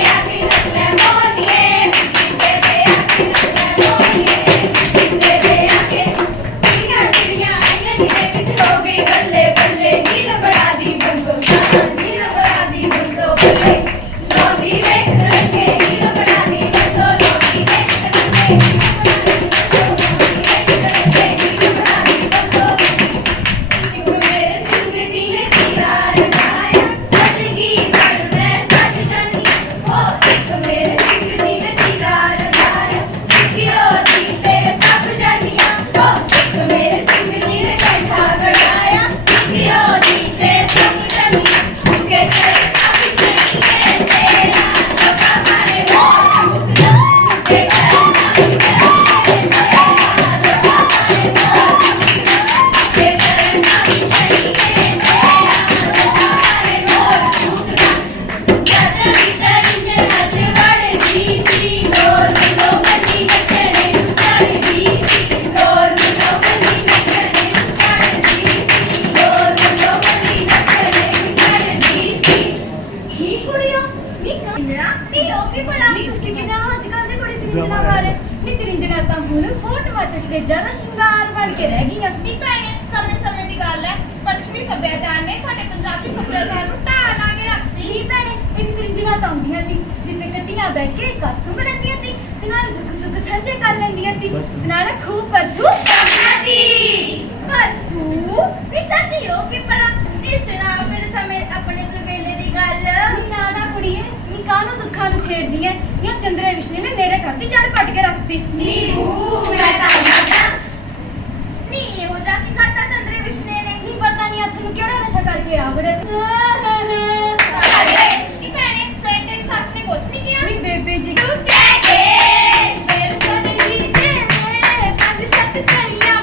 happy. ਮਤ ਸਤੇਜਾ ਦਾ ਸ਼ਿੰਗਾਰ ਬਣ ਕੇ ਰਹਿ ਗਈਆਂ। ਨਹੀਂ ਭੈਣੇ ਸਮੇਂ ਸਮੇਂ ਦੀ ਗੱਲ ਹੈ। ਪੱਛਮੀ ਸੱਭਿਆਚਾਰ ਨੇ ਸਾਡੇ ਪੰਜਾਬੀ ਸੱਭਿਆਚਾਰ ਨੂੰ ਢਾਹ ਲਾ ਕੇ ਰੱਖਤੀ ਹੀ ਭੈਣੇ ਇੱਕ ਤ੍ਰਿੰਜਣਾ ਤਾਂ ਆਉਂਦੀਆਂ ਸੀ ਜਿੱਤੇ ਕੱਟੀਆਂ ਬਹਿ ਕੇ ਕੱਤੂ ਮਿਲਦੀਆਂ ਸੀ ਤੇ ਨਾਲ ਦੁੱਖ ਸੁੱਖ ਸਾਂਝੇ ਕਰ ਲੈਂਦੀਆਂ ਸੀ ਤੇ ਨਾਲ ਖੂਬ ਪਰਸੂ ਕਰਦੀਆਂ ਸੀ। ਪਰ ਚਾਚੀ ਹੋ ਕੇ ਪੜਾ ਤੇ ਸੁਣਾ ਮੇਰੇ ਸਮੇਂ ਆਪਣੇ ਸਾਨੂੰ ਛੇੜਦੀ ਐ ਜਾਂ ਚੰਦਰੇ ਵਿਸ਼ਨੇ ਨੇ ਮੇਰੇ ਘਰ ਦੀ ਜੜ ਪੱਟ ਕੇ ਰੱਖਤੀ ਨੀਬੂ ਮੈਂ ਤਾਂ ਜਾਂਦਾ ਨੀ ਉਹ ਜਾ ਕੇ ਕਰਤਾ ਚੰਦਰੇ ਵਿਸ਼ਨੇ ਨੇ ਨਹੀਂ ਪਤਾ ਨਹੀਂ ਹੱਥ ਨੂੰ ਕਿਹੜਾ ਨਸ਼ਾ ਕਰਕੇ ਆਵੜੇ ਅਰੇ ਕੀ ਭੈਣੇ ਮੈਂ ਤੇ ਸੱਸ ਨੇ ਕੁਝ ਨਹੀਂ ਕਿਹਾ ਨਹੀਂ ਬੇਬੇ ਜੀ ਤੂੰ ਕਹਿ ਕੇ ਮੇਰੇ ਤੋਂ ਨਹੀਂ ਤੇ ਮੈਂ ਪੰਜ ਸੱਤ ਕਰੀਆਂ